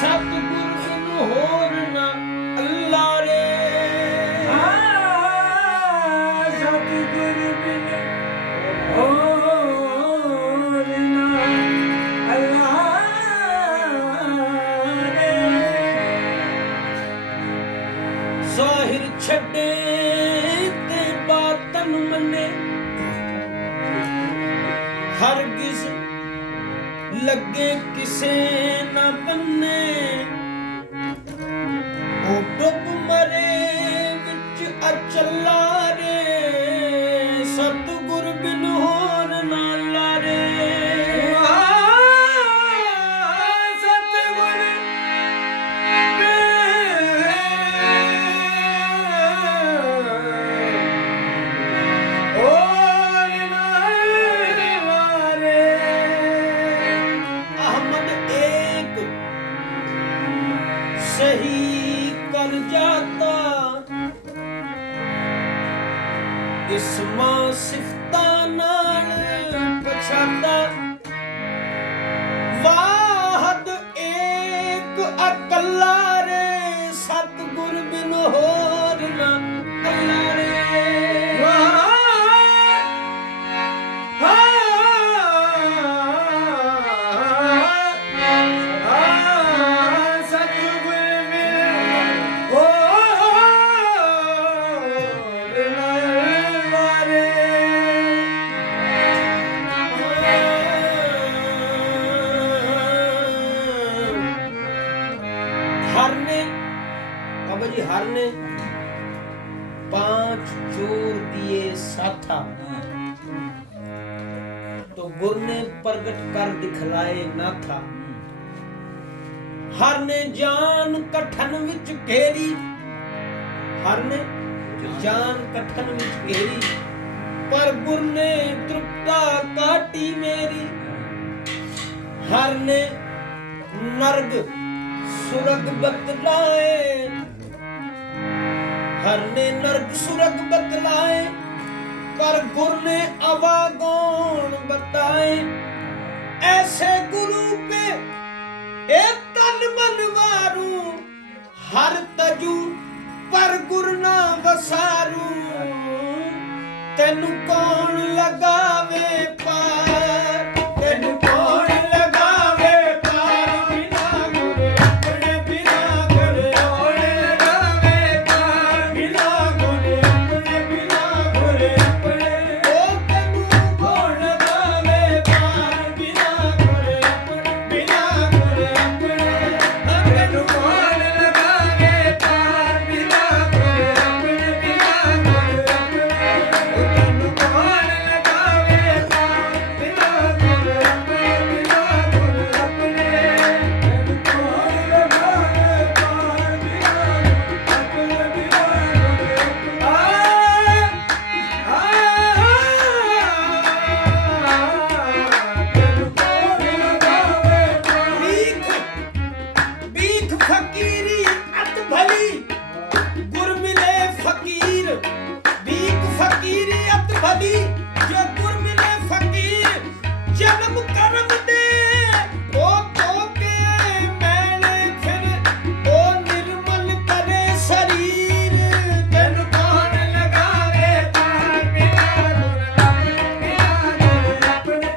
ਸਤਿਗੁਰ ਬਿਨ ਹੋਰ ਨਾ ਅੱਲਾ ਰੇ। ਸਤਿਗੁਰ ਬਿਨ ਹੋਰ ਨਾ ਅੱਲਾ ਰੇ। ਜ਼ਾਹਿਰ ਛੱਡੇ ਤੇ ਬਾਤਨ ਮੰਨੇ, ਹਰਗਿਜ਼ ਲੱਗੇ ਕਿਸੇ ਨਾ ਬੰਨੇ। ਉਹ ਡੁੱਬ ਮਰੇ ਵਿੱਚ ਅਚਲਾ ਰੇ, ਸਤਿਗੁਰ ਬਿਨ ਹੋਰ ਨਾ ਅੱਲਾ ਰੇ। ਸਤਿਗੁਰ सही कर जाता इसमां सिफता नाल पछाता। वाहद एक अकल्ला रे, सतगुर बिन होर ना अल्ला रे। बाबा जी हर ने 5 चोर दिए साथा, तो गुर ने प्रगट कर दिखलाए ना था। हर ने जान कठन विच घेरी, हर ने जान कठन विच घेरी, पर गुर ने तृप्ता काटी मेरी। हर ने नरग सुरग बतलाए, हर ने नरक सुरग बतलाए, पर गुर ने अवागौण बताए। ऐसे गुरु पे एक तन मन वारू, हर तजू पर गुर ना वसारू। तेनू कौन लगावे पार, तेनू कौन लगावे पार, बिना गुर अपने बिना गुर कौन लगावे पार, बिना गुर अपने बिना गुर अपने। ओ तेनू कौन लगावे पार, बिना गुर अपने बिना गुर अपने। तेनू कौन लगावे पार, बिना गुर अपने बिना गुर अपने। तेनू कौन लगावे पार, बिना गुर अपने बिना गुर अपने। तेनू कौन लगावे पार, बिना अपने बिना गुर भीख फकीरी अत भली, गुर मिले फकीर। भीख फकीरी अत भली, जो गुर मिले फकीर। जन्म कर्म दे ओ तो के मैले फिर, ओ निर्मल करे शरीर। तेनू कौन लगावे पार, बिना गुर अपने बिना गुर अपने।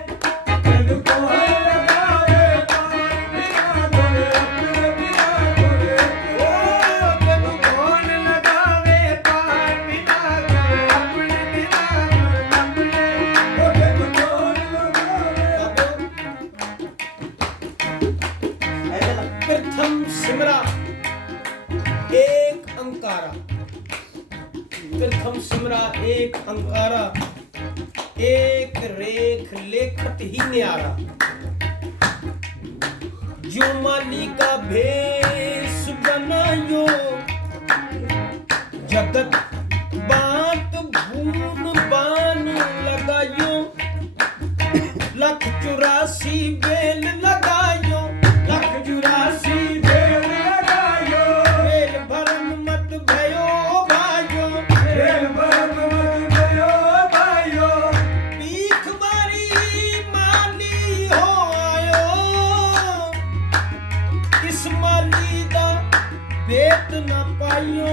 तेनू कौन लगावे पार, बिना गुर अपने बिना गुर अपने। ओ तेनू कौन लगावे पार, बिना गुर अपने बिना गुर अपने। ओ तेनू कौन लगावे। प्रथम सिमरा एक अंकारा, प्रथम सिमरा एक अंकारा। एक रेख लेखत ही न्यारा, जो माली का भेष बनायो। जगत बात भून बान लगायो, 184 बेल लगायो। 184 बेल लगायो, बेल भरम मत भयो भायो। बेल भरम मत भयो भायो। भीख मारी माली हो आयो, ਇਸ ਮਾਲੀ ਦਾ ਵੇਤ ਨਾ ਪਾਈਓ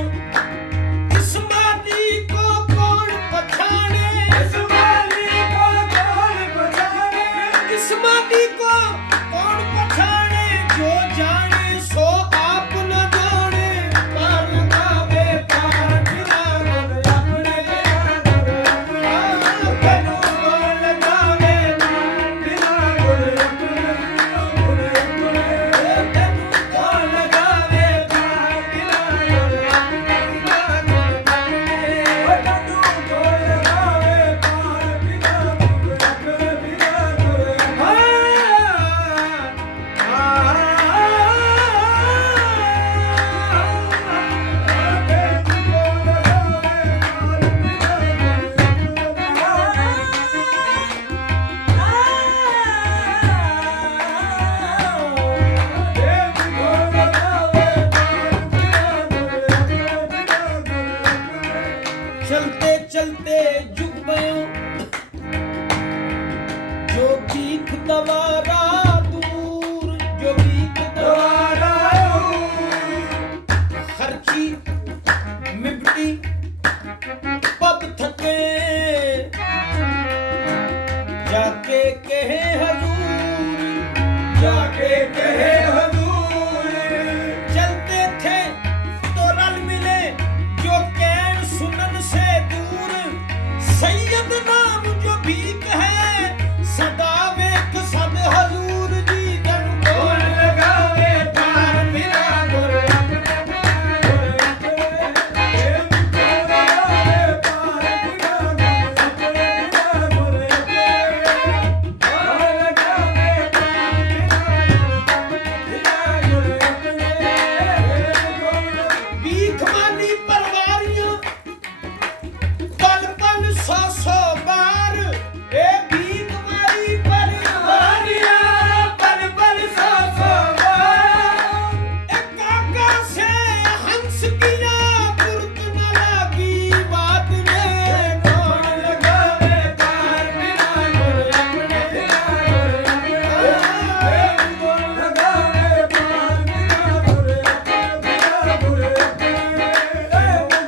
ਇਸ ਮਾਲੀ ਕੋ ਕੌਣ ਪਛਾਣੇ ਇਸ ਮਾਲੀ ਕੋ ਕੌਣ ਪਛਾਣੇ ਇਸ ਮਾਲੀ ਕੋ ਕੌਣ ਪਛਾਣੇ ਜੋ ਜਾਣੇ ਸੋ ਆਪ ਨ ਜਾਣੇ ਪਾਰ ਲਗਾਵੇ ਪਾਰ ਬਿਨਾ ਗੁਰ ਆਪਣੇ ਤੈਨੂੰ ਕੌਣ ਲਗਾਵੇ ਪਾਰ ਬਿਨਾ ਗੁਰ ਆਪਣੇ ਤੈਨੂੰ ਕੌਣ ਲਗਾਵੇ ਪਾਰ ਬਿਨਾ ਗੁਰ ਆਪਣੇ ਤੈਨੂੰ ਕੌਣ ਲਗਾਵੇ ਪਾਰ ਬਿਨਾ ਗੁਰ चलते चलते झुक गयो जो भीख दवारा दूर जो भीख दवारा खर्ची मिपटी पब थके जाके कहे हजूर जाके कहे हजूर चलते थे तो रल मिले जो कैन सुनन से दूर सैयद नाम जो भीख है सदा वेख सद हजूर जी जन कौन लगावे पार बिना गुर अपने कौन लगावे पार बिना गुर अपने कौन लगावे पार बिना गुर अपने भीख मानी परवारियां पल पल सौ सौ बार ए भीख मारी परवारियां पल पल सौ सौ बार ए काका से हंस किया गुरत न लगी बात में कौन लगावे पार बिना गुर अपने कौन लगावे पार बिना गुर अपने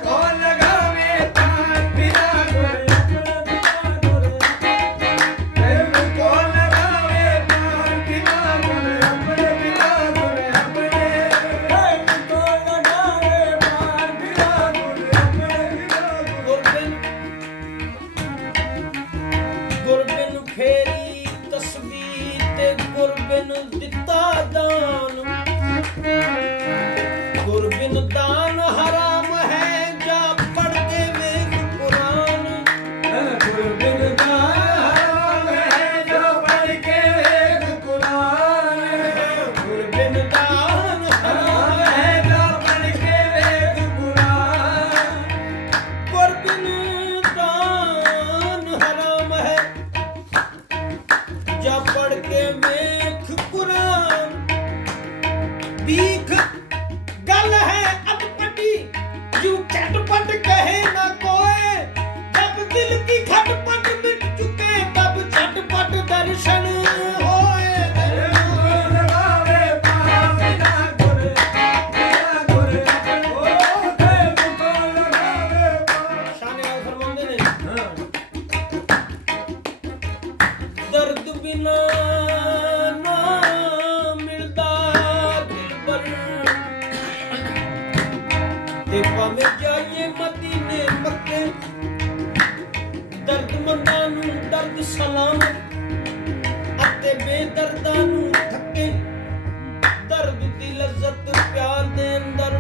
कौन लगावे पार बिना गुर कौन लगावे पार बिना गुर अपने बिना गुर अपने कौन लगावे पार बिना गुर अपने बिना ਗੁਰਬਿਨ ਫੇਰੀ ਤਸਬੀਹ ਤੇ ਗੁਰਬਿਨ ਦਿੱਤਾ ਦਾਨ ਗੁਰਬਿਨ ਦਾਨ ਹਰਾਮ ਹੈ ਜਾ ਪੜ ਕੇ ਵੇਖ ਕੁਰਾਨ गुरबिन दान है जो पढ़ के एक कुरान ਗੁਰਬਿਨ ਦਾਨ ਹਰਾਮ है ਹੈ जो पढ़ के एक कुरान ਗੁਰਬਿਨ ਦਾਨ ਹਰਾਮ ਹੈ ਜਾ ਪੜ ਕੇ ਵੇਖ ਕੁਰਾਨ ਭੀਖ ਗੱਲ ਹੈ ਅਟਪਟੀ ਯੂ ਝਟਪਟ ਕਹੇ ਨਾ ਕੋਏ ਜਬ ਦਿਲ ਕੀ ਖਟਪਟ ਮਿਟ ਚੁਕੇ ਤਬ ਝਟਪਟ ਦਰਸ਼ਨ ਹੋਏ कौन लगावे पार बिना गुर बिना गुर अपने कौन लगावे पार ਸ਼ਾਨੇ ਵਾਲ ਫਰਮਾਉਂਦੇ ਨੇ ਦਰਦ ਬਿਨਾ ਨਾ ਮਿਲਦਾ ਦਿਲਬਰ ਤੇ ਭਾਵੇਂ ਜਾਈਏ ਮਦੀਨੇ ਮੱਕੇ ਦਰਦਮੰਦਾਂ ਨੂੰ ਦਰਦ ਸਲਾਮ ਅਤੇ ਬੇਦਰਦਾਂ ਨੂੰ ਥੱਕੇ ਦਰਦ ਦੀ ਲਜ਼ਤ ਪਿਆਰ ਦੇ ਅੰਦਰ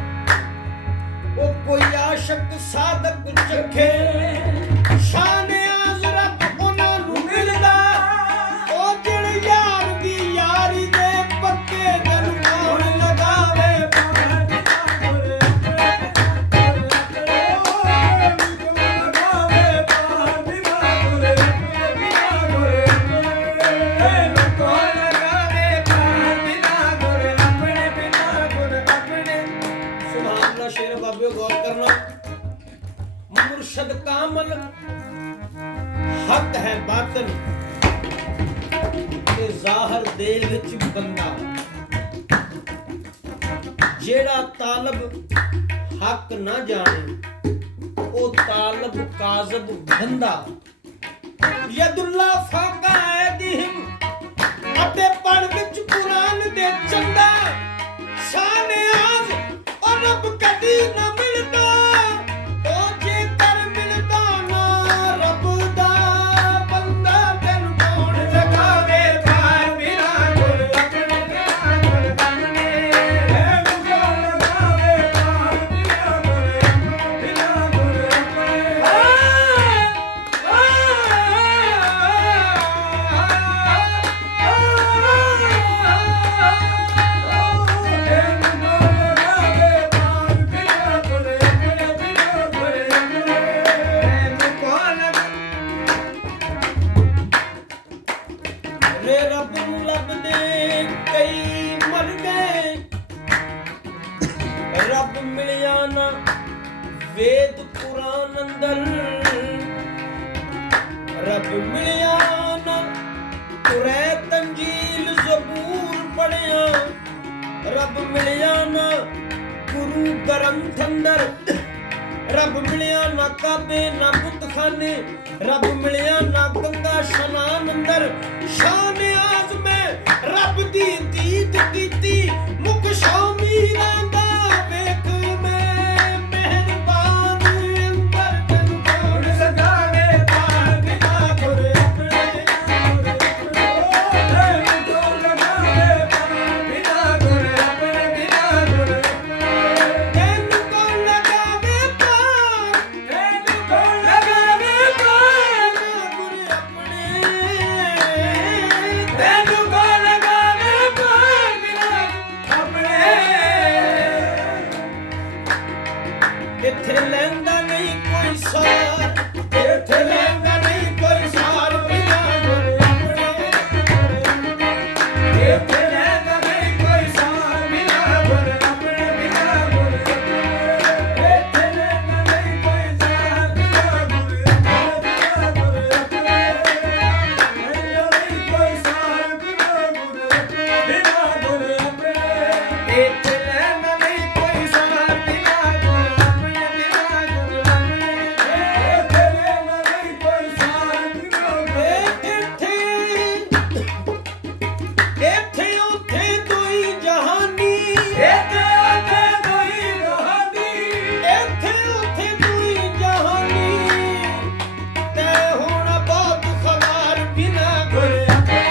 ਉਹ ਕੋਈ ਆਸ਼ਕ ਸਾਦਕ ਚੱਖੇ ਸ਼ਾਨ ਆਜ਼ਰਤ ਉਹਨਾਂ ਨੂੰ ਮਿਲਦਾ ਉਹ ਜਿਹੜੇ ਯਾਰ ਦੀ ਯਾਰੀ ਦੇ ਪੱਕੇ ਦਿਲ ਕੌਣ ਲਗਾਵੇ पार बिना गुर अपने कौन लगावे पार बिना गुर बिना गुर कौन लगावे पार बिना गुर अपने बिना गुर अपने ਸੁਭਾਨ ਅੱਲਾਹ ਸ਼ੇਰ ਬਾਬਿਓ ਗੌਰ ਕਰਨਾ ਮੁਰਸ਼ਦ ਕਾਮਲ ਹੱਕ ਹੈ ਬਾਤਨ ਤੇ ਜ਼ਾਹਰ ਦੇ ਵਿੱਚ ਬੰਦਾ ਜਿਹੜਾ ਤਾਲਬ ਹੱਕ ਨਾ ਜਾਣੇ ਉਹ ਤਾਲਬ ਕਾਜ਼ਬ ਬੰਦਾ ਯਦੁੱਲਾ ਫਾਕਾ ਐਦਿਹਮ ਅਤੇ ਪੜ ਵਿੱਚ ਕੁਰਾਨ ਦੇ ਚੰਦਾ ਸ਼ਾਨ ਆਜ਼ ਔਰ ਰੱਬ ਕਦੀ ਨਾ ਮਿਲਦਾ ਉਹ ਜੇ ਕਰ ਮਿਲਦਾ ਨਾ ਰੱਬ ਦਾ ਬੰਦਾ ਤੈਨੂੰ ਕੌਣ ਜਗਾਵੇ ਪਾਰ ਬਿਨਾ ਗੁਰ ਆਪਣੇ ਬਿਨਾ ਗੁਰ ਆਪਣੇ ਤੈਨੂੰ ਕੌਣ ਲਗਾਵੇ ਪਾਰ ਬਿਨਾ ਗੁਰ ਆਪਣੇ ਰੇ ਰੱਬ ਨੂੰ ਲੱਭਦੇ ਕਈ ਮਰ ਗਏ ਰੱਬ ਮਿਲਿਆ ਨਾ ਵੇਦ ਕੁਰਾਨ ਅੰਦਰ ਰੱਬ ਮਿਲਿਆ ਨਾ ਕੁਰੈ ਤੰਜੀਲ ਜ਼ਬੂਰ ਪੜਿਆ ਰੱਬ ਮਿਲਿਆ ਨਾ ਗੁਰੂ ਗ੍ਰੰਥ ਅੰਦਰ ਰੱਬ ਮਿਲਿਆ ਨਾ ਕਾਬੇ ਨਾ ਬੁੱਤਖਾਨੇ ਰੱਬ ਮਿਲਿਆ ਨਾ ਗੰਗਾ ਸ਼ਨਾਨ ਅੰਦਰ ਸ਼ਾਨ ਆਜ਼ ਮੈਂ ਰੱਬ ਦੀ ਦੀਦ ਕੀਤੀ ਮੁਖ ਸ਼ਾਮੀਰਾਂ ਦਾ ਵੇਖ ਮੈਂ ਮਿਹਰਬਾਨ ਅੰਦਰ ਤੈਨੂੰ ਕੌਣ ਸਗਾਵੇ ਪਾਰ ਬਿਨਾ ਗੁਰ ਆਪਣੇ ਤੈਨੂੰ ਕੌਣ ਲਗਾਵੇ ਪਾਰ ਬਿਨਾ ਗੁਰ ਆਪਣੇ ਬਿਨਾ ਗੁਰ ਤੈਨੂੰ ਕੌਣ ਲਗਾਵੇ ਪਾਰ ਤੈਨੂੰ ਕੌਣ ਲਗਾਵੇ ਪਾਰ ਗੁਰ ਆਪਣੇ ਤੈਨੂੰ ਕੌਣ ਲਗਾਵੇ ਪਾਰ ਬਿਨਾ ਆਪਣੇ ਇੱਥੇ ਲੈਂਦਾ ਨਹੀਂ ਕੋਈ ਸਾਰ ਇੱਥੇ ਲੈਂਦਾ ਨਹੀਂ ਕੋਈ ਸਾਰ ਬਿਨਾ ਗੁਰ ਆਪਣੇ ਇੱਥੇ ਲੈਂਦਾ ਨਹੀਂ ਕੋਈ ਸਾਰ ਬਿਨਾ ਗੁਰ ਆਪਣੇ ਬਿਨਾ ਗੁਰ ਇੱਥੇ ਲੈਂਦਾ ਨਹੀਂ ਕੋਈ ਸਾਰ ਬਿਨਾ ਗੁਰ ਆਪਣੇ ਬਿਨਾ ਗੁਰ ਆਪਣੇ ਲੈਂਦਾ ਨਹੀਂ ਕੋਈ ਸਾਰ ਬਿਨਾ ਗੁਰ ਆਪਣੇ ਬਿਨਾ ਗੁਰ ਆਪਣੇ ਇੱਥੇ ਲੈਂਦਾ ਨਹੀਂ ਕੋਈ ਸਾਰ ਬਿਨਾ ਗੁਰ ਆਪਣੇ ਬਿਨਾ ਗੁਰ ਆਪਣੇ ਇੱਥੇ ਲੈਂਦਾ ਨਹੀਂ ਕੋਈ ਸਾਰ ਬਿਨਾ ਗੁਰ ਇੱਥੇ ਉੱਥੇ ਦੋਈ ਜਹਾਨੀ ਇੱਥੇ ਉੱਥੇ ਦੋਈ ਜਹਾਨੀ ਇੱਥੇ ਉੱਥੇ ਦੋਈ ਜਹਾਨੀ ਤੇ ਹੁਣ ਬਹੁਤ ਖਵਾਰ ਬਿਨਾ ਗੁਰ ਆਪਣੇ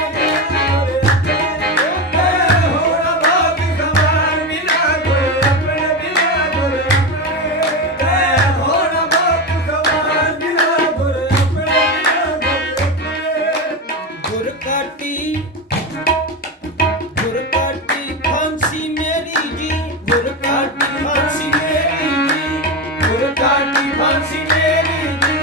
ਗੁਰ ਆਪਣੇ ਹੁਣ ਬਾਤ ਖਵਾਰ ਬਿਨਾ ਗੁਰ ਆਪਣੇ ਬਿਨਾ ਗੁਰ ਆਪਣੇ ਹੁਣ ਬਾਤ ਖਵਾਰ ਬਿਨਾ ਗੁਰ ਆਪਣੇ ਬਿਨਾ ਗੁਰ ਆਪਣੇ ਗੁਰ ਕਾਟੀ ਫਾਂਸੀ ਮੇਰੀ ਜੀ ਗੁਰ ਕਾਟੀ ਫਾਂਸੀ ਮੇਰੀ ਜੀ ਗੁਰ ਕਾਟੀ ਫਾਂਸੀ ਮੇਰੀ ਜੀ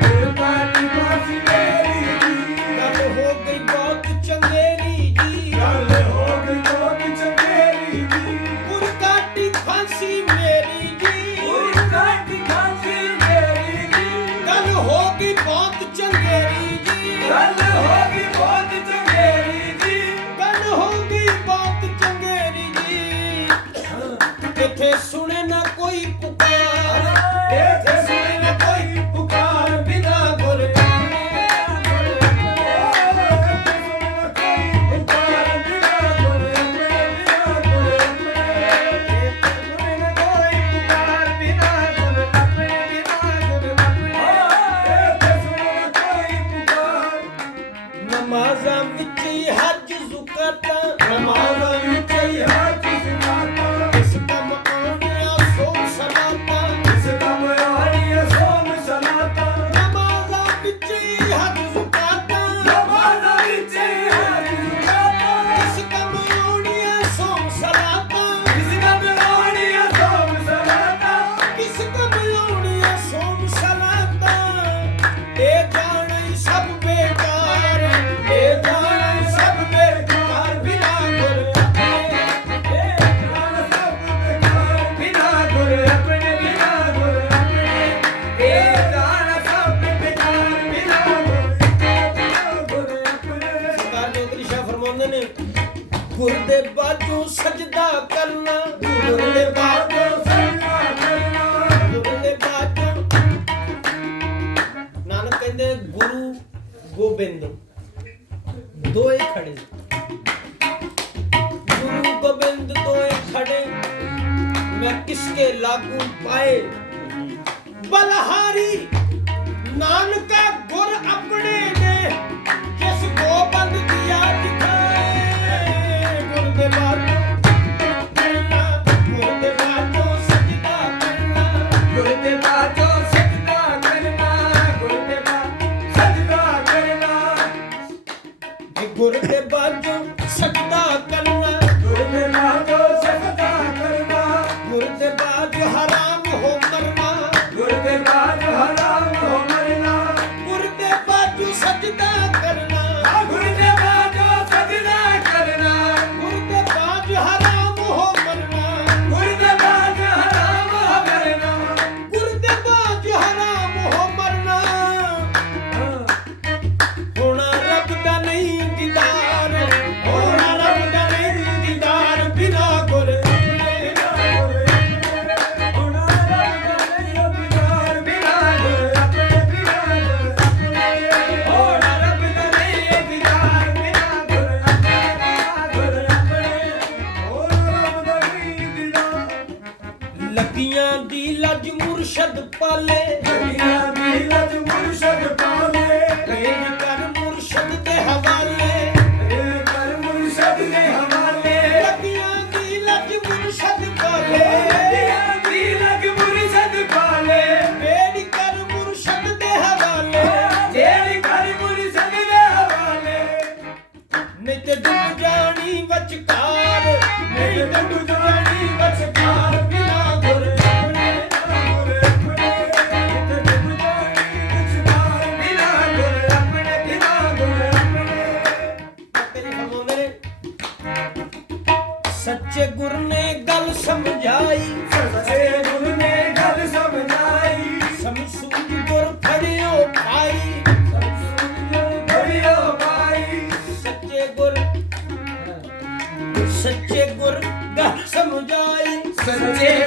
ਗੁਰ ਕਾਟੀ ਫਾਂਸੀ ਮੇਰੀ ਜੀ ਗੱਲ ਹੋ ਗਈ ਬਹੁਤ ਚੰਗੇਰੀ ਜੀ ਗੱਲ ਹੋ ਗਈ ਬਹੁਤ ਚੰਗੇਰੀ ਜੀ ਗੁਰ ਕਾਟੀ ਫਾਂਸੀ ਮੇਰੀ ਜੀ ਗੁਰ ਕਾਟੀ ਫਾਂਸੀ ਮੇਰੀ ਜੀ ਗੱਲ ਹੋ ਗਈ ਬਹੁਤ ਚੰਗੇਰੀ ਜੀ ਗੱਲ ਹੋ ਗਈ ਬਹੁਤ ਚੰਗੇਰੀ ਜੀ ਗੱਲ ਹੋ ਗਈ ਬਹੁਤ ਚੰਗੇਰੀ ਜੀ ਇੱਥੇ ਸੁਣੇ ਨਾ ਕੋਈ ਪੁਕਾਰ ਇੱਥੇ ਸੁਣੇ ਨਾ ਕੋਈ ਪੁਕਾਰ ਬਿਨਾ ਗੁਰ ਆਪਣੇ ਇੱਥੇ ਸੁਣੇ ਨਾ ਕੋਈ ਪੁਕਾਰ ਬਿਨਾ ਗੁਰ ਆਪਣੇ ਬਿਨਾ ਗੁਰ ਆਪਣੇ ਇੱਥੇ ਸੁਣੇ ਨਾ ਕੋਈ ਪੁਕਾਰ ਬਿਨਾ ਗੁਰ ਆਪਣੇ ਬਿਨਾ ਗੁਰ ਆਪਣੇ ਇੱਥੇ ਸੁਣੇ ਨਾ ਕੋਈ ਪੁਕਾਰ ਨਮਾਜ਼ਾਂ ਵਿੱਚ ਹੀ ਹੱਜ ਜ਼ੁਕਾਤਾਂ ਨਮਾਜ਼ਾਂ ਵਿੱਚ ਹੀ ਹੱਜ ਜ਼ਕਾਤਾਂ ਇਸ ਕੰਮ ਆਉਣਿਆ ਸੋ ਸਲਾਤਾਂ ਇਸ ਕੰਮ ਆਣੀਆਂ ਕੇ ਲਾਗੂ ਪਾਏ ਬਲਹਾਰੀ ਨਾਨਕਾ ਗੁਰ ਆਪਣੇ ਨੇ ਜਿਸ ਗੋਬੰਦ ਦੀਆ ਦਿਖਾਏ ਗੁਰ ਦੇ ਬਾਝੋਂ ਕਰਨਾ ਗੁਰ ਦੇ ਬਾਝੋਂ ਸਜਦਾ ਕਰਨਾ ਗੁਰ ਦੇ ਬਾਝੋਂ ਸਜਦਾ ਕਰਨਾ ਗੁਰ ਦੇ ਬਾਝੋਂ ਸਜਦਾ ਕਰਨਾ ਜੇ ਗੁਰ ਦੇ ਬਾਝੋਂ ਸਜਦਾ ਕਰਨਾ ਗੁਰ ਦੇ ਬਾਝੋਂ ਸਜਦਾ ਕਰਨਾ ਗੁਰ ਦੇ ਬਾਝ ਹਰਾਮ ਹੋ ਮਰਨਾ ਗੁਰ ਦੇ ਬਾਝ ਹਰਾਮ ਹੋ ਮਰਨਾ ਗੁਰ ਦੇ ਬਾਝੋਂ ਸਜਦਾ ਕਰਨਾ ਗੁਰ ਦੇ ਬਾਝੋਂ ਸਜਦਾ ਕਰਨਾ ਗੁਰ ਦੇ ਬਾਝ ਹਰਾਮ ਹੋ ਮਰਨਾ ਗੁਰ ਦੇ ਬਾਝ ਹਰਾਮ ਹੋ ਮਰਨਾ ਗੁਰ ਦੇ ਬਾਝ ਹਰਾਮ ਹੋ ਮਰਨਾ ਹੋਣਾ ਰੱਬ ਦਾ ਨਹੀਂ ਦੀਦਾਰ ਹੋਣਾ ਰੱਬ ਦਾ ਨਹੀਂ ਦੀਦਾਰ ਬਿਨਾ ਗੁਰ ਹੋਣਾ ਰੱਬ ਦਾ ਨਹੀਂ ਦੀਦਾਰ ਬਿਨਾ ਗੁਰ ਆਪਣੇ ਬਿਨਾ ਗੁਰ ਆਪਣੇ ਹੋਣਾ ਰੱਬ ਦਾ ਨਹੀਂ ਦੀਦਾਰ ਬਿਨਾ ਗੁਰ ਆਪਣੇ ਗੁਰ ਆਪਣੇ ਹੋਣਾ ਰੱਬ ਦਾ ਨਹੀਂ ਦੀਦਾਰ ਲੱਗੀਆਂ ਦੀ ਲੱਜ ਮੁਰਸ਼ਦ ਪਾਲੇ ਦੁਨੀਆ ਦੀ ਲਜ ਮੁਰਸ਼ਦ ਪਾਲੇ ਤੇਜ ਕਰ ਮੁਰਸ਼ਦ ਦੇ ਹਵਾਲੇ ਕਰ ਮੁਰਸ਼ਦ ਦੇ ਹਵਾਲੇ ਲੱਗੀਆਂ ਦੀ ਲੱਜ ਮੁਰਸ਼ਦ ਪਾਲੇ ਦੁਨੀਆ ਦੀ ਲਜ ਮੁਰਸ਼ਦ ਪਾਲੇ ਬੇੜੀ ਕਰ ਮੁਰਸ਼ਦ ਦੇ ਹਵਾਲੇ ਜਿਹੜੀ ਕਰ ਮੁਰਸ਼ਦ ਦੇ ਹਵਾਲੇ ਨਹੀਂ ਤੇ ਡੁੱਬ ਜਾਣੀ ਵਿਚਕਾਰ ਨਹੀਂ ਤੇ ਡੁੱਬ ਜਾਣੀ ਵਿਚਕਾਰ ਬਿਨਾ ਗੁਰ ਆਪਣੇ ਤੇਰੀ ਫਰਮਾਉਂਦੇ ਨੇ ਸੱਚੇ ਗੁਰ ਨੇ ਗੱਲ ਸਮਝਾਈ ਸਮਝ ਸੂਝ ਗੁਰ ਫੜਿਓ ਭਾਈ ਸੱਚੇ ਗੁਰ ਗੱਲ ਸਮਝਾਈ ਸੱਚੇ